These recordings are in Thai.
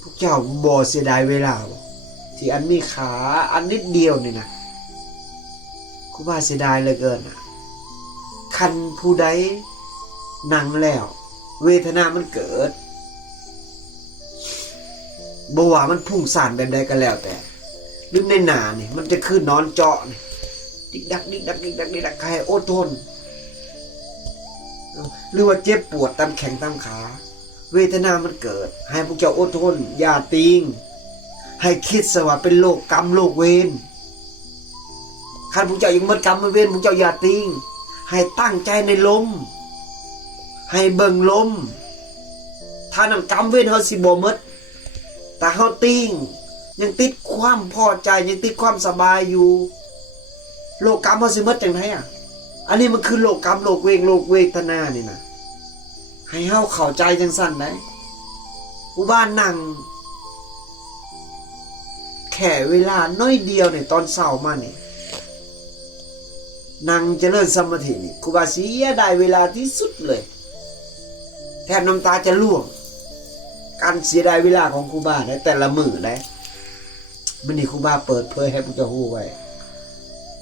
พวกเจ้าบ่เสียดายเวลาบ่ที่อันมีขาอันนิดเดียวนี่นะครูบาเสียดายเหลือเกินคันผู้ใดนั่งแล้วเวทนามันเกิดบ่ว่ามันพุ่งซ่านแบบใดก็แล้วแต่ลืมในหน้านี่มันจะคือนอนเจาะนี่ดิกดักดิกดักดิกดักดิกดักให้อดทนหรือว่าเจ็บปวดตามแขนตามขาเวทนามันเกิดให้พวกเจ้าอดทนอย่าติงให้คิดซะว่าเป็นโลกกรรมโลกเวรคันพวกเจ้ายังหมดกรรมเวรพวกเจ้าอย่าติงให้ตั้งใจในลมให้เบิ่งลมถ้านั้นกรรมเวรเฮาสิบ่หมดแต่เฮาติงยังติดความพอใจยังติดความสบายอยู่โลกกรรมเฮาสิหมดจังไดอันนี้มันคือโลกกรรมโลกเวรโลกเวทนานี่นะให้เฮาเข้าใจจังซั่นได้ผู้บ้านนั่งแค่เวลาน้อยเดียวเนี่ยตอนเช้ามานี่นั่งเจริญสมาธินี่ครูบาเสียได้เวลาที่สุดเลยแทบน้ำตาจะร่วงการเสียดายเวลาของครูบาได้แต่ละมื้อได้มื้อนี้ครูบาเปิดเผยให้พวกเจ้าฮู้ไว้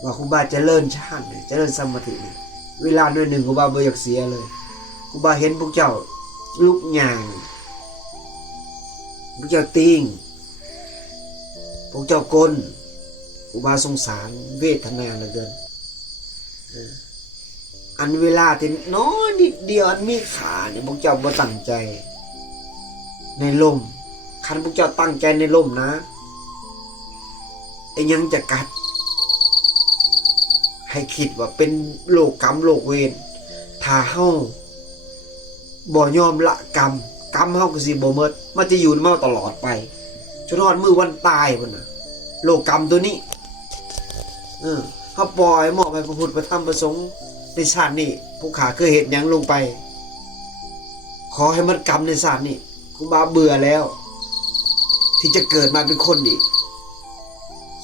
ว่าครูบาเจริญฌานเจริญสมาธินี่เวลาน้อยหนึ่งครูบาบ่อยากเสียเลยครูบาเห็นพวกเจ้าลุกย่างพวกเจ้าติงพวกเจ้ากลครูบาสงสารเวทนาเหลือเกินอันเวลาที่น้อยนิดเดียวอันมีขาเนี่ยพวกเจ้าบ่ตั้งใจในลมคันพวกเจ้าตั้งใจในลมนะไอ้ยังจะกัดให้คิดว่าเป็นโลกกรรมโลกเวรถ้าเฮาบ่ยอมละกรรมกรรมเฮาก็สิบ่หมดมันจะอยู่นำเฮาตลอดไปจนฮอดมื้อวันตายพุ่นน่ะโลกกรรมตัวนี้เฮาปล่อยมอบให้พระพุทธพระธรรมพระสงฆ์ในชาตินี้ผู้ข้าเคยเฮ็ดหยังลงไปขอให้มันกรรมในชาตินี้ครูบาเบื่อแล้วที่จะเกิดมาเป็นคนอีก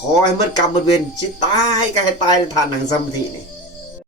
ขอให้มันกรรมมันเวรสิตายก็ให้ตายในทานหนังสมาธินี่